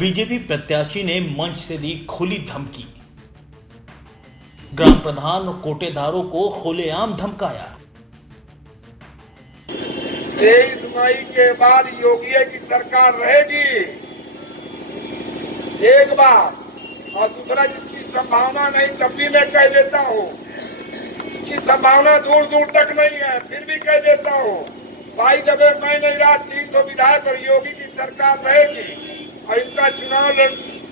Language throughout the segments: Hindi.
बीजेपी प्रत्याशी ने मंच से दी खुली धमकी। ग्राम प्रधान और कोटेदारों को खुलेआम धमकाया। 23 मई के बाद योगी की सरकार रहेगी एक बार, और दूसरा जिसकी संभावना नहीं तब भी मैं कह देता हूँ, इसकी संभावना दूर दूर तक नहीं है फिर भी कह देता हूँ, भाई जब मैं नहीं रहा 300 विधायक और योगी की सरकार रहेगी और इनका चुनाव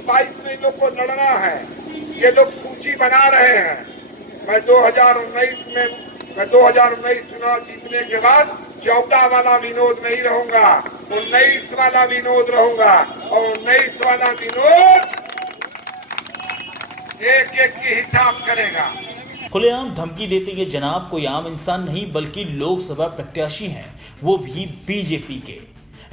22 में लोग को लड़ना है। ये लोग सूची बना रहे हैं। मैं 2019 चुनाव जीतने के बाद 14 वाला विनोद नहीं रहूंगा, 19 वाला विनोद रहूंगा और 19 वाला विनोद एक एक की हिसाब करेगा। खुलेआम धमकी देते ये जनाब कोई आम इंसान नहीं बल्कि लोकसभा प्रत्याशी हैं, वो भी बीजेपी के।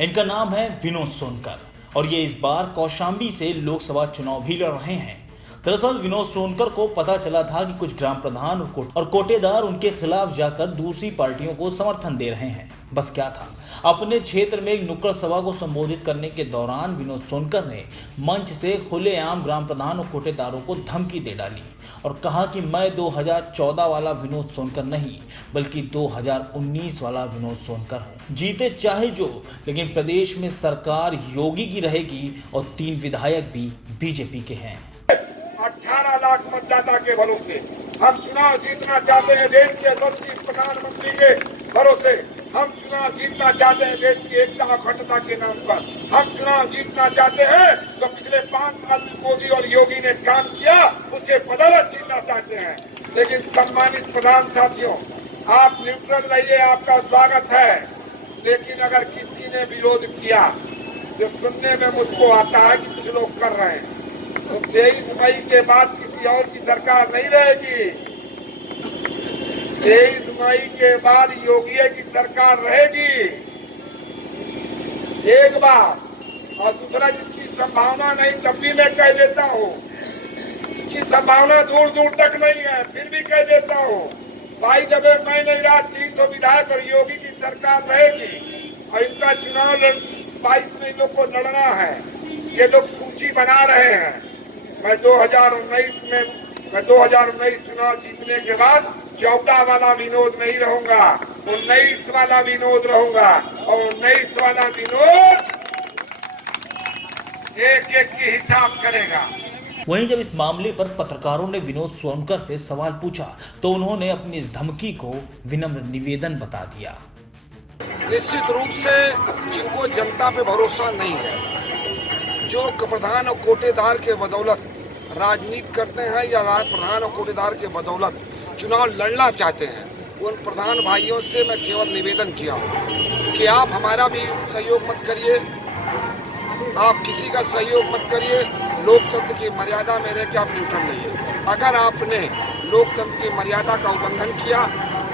इनका नाम है विनोद सोनकर और ये इस बार कौशाम्बी से लोकसभा चुनाव भी लड़ रहे हैं। दरअसल विनोद सोनकर को पता चला था कि कुछ ग्राम प्रधान और कोटेदार उनके खिलाफ जाकर दूसरी पार्टियों को समर्थन दे रहे हैं। बस क्या था, अपने क्षेत्र में एक नुक्कड़ सभा को संबोधित करने के दौरान विनोद सोनकर ने मंच से खुलेआम ग्राम प्रधान और कोटेदारों को धमकी दे डाली और कहा कि मैं 2014 वाला विनोद सोनकर नहीं बल्कि 2019 वाला विनोद सोनकर हूं। जीते चाहे जो, लेकिन प्रदेश में सरकार योगी की रहेगी और 3 विधायक भी बीजेपी के हैं। 18 लाख मतदाता के भरोसे हम चुनाव जीतना चाहते हैं। देश के यशस्वी प्रधानमंत्री के भरोसे हम चुनाव जीतना चाहते हैं। देश की एकता अखंडता के नाम पर हम चुनाव जीतना चाहते हैं। तो पिछले 5 साल में मोदी और योगी ने काम किया, उसके बदौलत जीतना चाहते हैं। लेकिन सम्मानित प्रधान साथियों, आप न्यूट्रल रहिए, आपका स्वागत है। लेकिन अगर किसी ने विरोध किया, जो सुनने में मुझको आता है कि कुछ लोग कर रहे हैं, तो 23 मई के बाद किसी और की सरकार नहीं रहेगी। 23 मई के बाद योगी की सरकार रहेगी एक बार, और दूसरा जिसकी संभावना नहीं तब भी मैं कह देता हूँ, इसकी संभावना दूर दूर तक नहीं है फिर भी कह देता हूँ, भाई जब मैं नहीं रहा 300 विधायक और योगी की सरकार रहेगी और इनका चुनाव 22 में लोग को लड़ना है। ये लोग सूची बना रहे हैं। मैं 2019 चुनाव जीतने के बाद 14 वाला विनोद नहीं रहूंगा, 19 वाला विनोद रहूंगा और 19 वाला विनोद एक एक की हिसाब करेगा। वहीं जब इस मामले पर पत्रकारों ने विनोद सोनकर से सवाल पूछा तो उन्होंने अपनी इस धमकी को विनम्र निवेदन बता दिया। निश्चित रूप से जिनको जनता पे भरोसा नहीं है, जो प्रधान और कोटेदार के बदौलत राजनीति करते हैं या प्रधान और कोटेदार के बदौलत चुनाव लड़ना चाहते हैं, उन प्रधान भाइयों से मैं केवल निवेदन किया हूँ कि आप हमारा भी सहयोग मत करिए, आप किसी का सहयोग मत करिए। लोकतंत्र की मर्यादा में रह के आप न्यूट्रल रहिए। अगर आपने लोकतंत्र की मर्यादा का उल्लंघन किया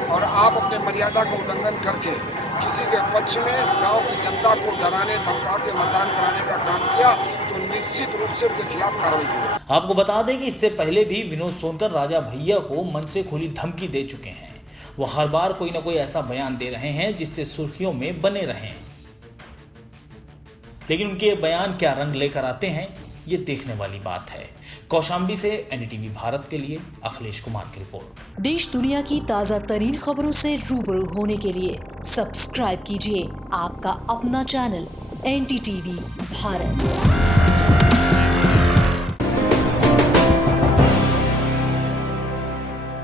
और आप अपने मर्यादा का उल्लंघन करके किसी के पक्ष में गांव की जनता को डराने धमका के मतदान कराने का काम किया तो निश्चित रूप से उनके खिलाफ कार्रवाई की। आपको बता दें कि इससे पहले भी विनोद सोनकर राजा भैया को मन से खुली धमकी दे चुके हैं। वो हर बार कोई ना कोई ऐसा बयान दे रहे हैं जिससे सुर्खियों में बने रहें, लेकिन उनके बयान क्या रंग लेकर आते हैं ये देखने वाली बात है। कौशाम्बी से एनडीटीवी भारत के लिए अखिलेश कुमार की रिपोर्ट। देश दुनिया की ताज़ा तरीन खबरों से रूबरू होने के लिए सब्सक्राइब कीजिए आपका अपना चैनल एनडीटीवी भारत।